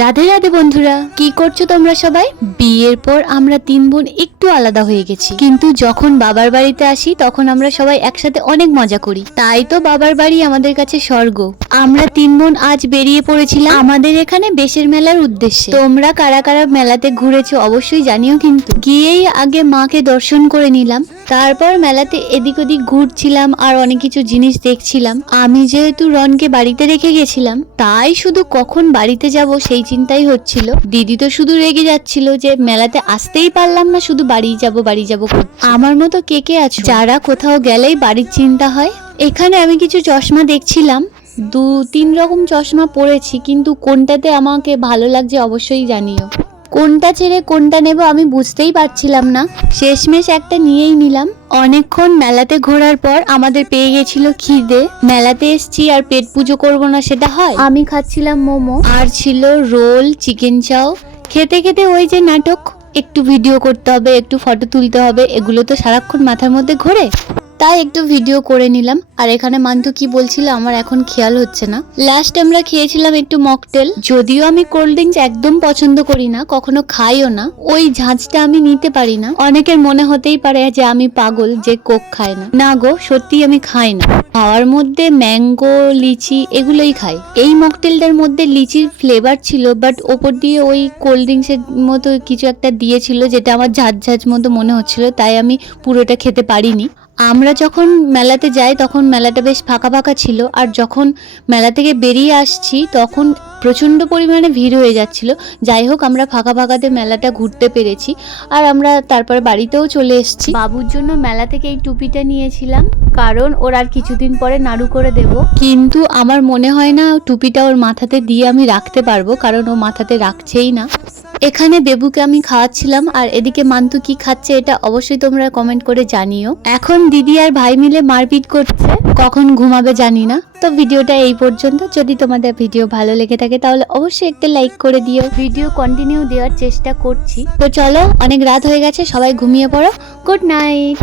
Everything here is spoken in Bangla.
রাধে রাধে বন্ধুরা, কি করছো তোমরা সবাই? বিয়ের পর আমরা তিন বোন একটু আলাদা হয়ে গেছি, কিন্তু যখন বাবার বাড়িতে আসি তখন আমরা সবাই একসাথে অনেক মজা করি। তাই তো বাবার বাড়ি আমাদের কাছে স্বর্গ। আমরা তিন বোন আজ বেরিয়ে পড়েছিলাম আমাদের এখানে বেশের মেলার উদ্দেশ্যে। তোমরা কারা কারা মেলাতে ঘুরেছো অবশ্যই জানিও। কিন্তু গিয়েই আগে মাকে দর্শন করে নিলাম, তারপর মেলাতে এদিক ওদিক ঘুরছিলাম আর অনেক কিছু জিনিস দেখছিলাম। আমি যেহেতু রনকে বাড়িতে রেখে গেছিলাম, তাই শুধু কখন বাড়িতে যাব সেই চিন্তাই হচ্ছিল। দিদি তো শুধু রেগে যাচ্ছিল যে মেলাতে আসতেই পারলাম না, শুধু বাড়ি যাব বাড়ি যাব। আমার মতো কে কে আছো যারা কোথাও গেলেই বাড়ির চিন্তা হয়? এখানে আমি কিছু চশমা দেখছিলাম, 2-3 রকম চশমা পরেছি, কিন্তু কোনটাতে আমাকে ভালো লাগছে অবশ্যই জানিও। কোনটা ছেড়ে কোনটা নেব আমি বুঝতেই পারছিলাম না, শেষমেশ একটা নিয়েই নিলাম। অনেকক্ষণ মেলাতে ঘোরার পর আমাদের পেয়ে গেছিল খিদে। মেলাতে এসছি আর পেট পুজো করবো না সেটা হয়? আমি খাচ্ছিলাম মোমো, আর ছিল রোল, চিকেন চাও। খেতে খেতে ওই যে নাটক, একটু ভিডিও করতে হবে, একটু ফটো তুলতে হবে, এগুলো তো সারাক্ষণ মাথার মধ্যে ঘোরে, তাই একটু ভিডিও করে নিলাম। আর এখানে মান্তু কি বলছিল আমার এখন খেয়াল হচ্ছে না। লাস্ট আমরা খেয়েছিলাম একটু মকটেল। যদিও আমি কোল্ড ড্রিঙ্কস একদম পছন্দ করি না, কখনো খাইও না, ওই ঝাঁঝটা আমি নিতে পারি না। অনেকের মনে হতেই পারে যে আমি পাগল যে কোক খায় না। না গো, সত্যি আমি খাই না। খাওয়ার মধ্যে ম্যাঙ্গো, লিচি এগুলোই খাই। এই মকটেলটার মধ্যে লিচির ফ্লেভার ছিল, বাট ওপর দিয়ে ওই কোল্ড ড্রিঙ্কসের মতো কিছু একটা দিয়েছিল যেটা আমার ঝাঁঝ ঝাঁঝ মতো মনে হচ্ছিল, তাই আমি পুরোটা খেতে পারিনি। আমরা যখন মেলাতে যাই তখন মেলাটা বেশ ফাঁকা ফাঁকা ছিল, আর যখন মেলা থেকে বেরিয়ে আসছি তখন প্রচণ্ড পরিমাণে ভিড় হয়ে যাচ্ছিল। যাই হোক, আমরা ফাঁকা ফাঁকাতে মেলাটা ঘুরতে পেরেছি, আর আমরা তারপর বাড়িতেও চলে এসেছি। বাবুর জন্য মেলা থেকে এই টুপিটা নিয়েছিলাম, কারণ ওর আর কিছুদিন পরে নাড়ু করে দেব। কিন্তু আমার মনে হয় না টুপিটা ওর মাথাতে দিয়ে আমি রাখতে পারবো, কারণ ও মাথাতে রাখছেই না। এখানে বেবুকে আমি খাওয়াচ্ছিলাম, আর এদিকে মান্তু কি খাচ্ছে এটা অবশ্যই তোমরা কমেন্ট করে জানিও। এখন দিদি আর ভাই মিলে মারপিট করছে, কখন ঘুমাবে জানি না। তো ভিডিওটা এই পর্যন্ত। যদি তোমাদের ভিডিও ভালো লেগে থাকে তাহলে অবশ্যই একটা লাইক করে দিও। ভিডিও কন্টিনিউ দেওয়ার চেষ্টা করছি। তো চলো, অনেক রাত হয়ে গেছে, সবাই ঘুমিয়ে পড়ো। Good night.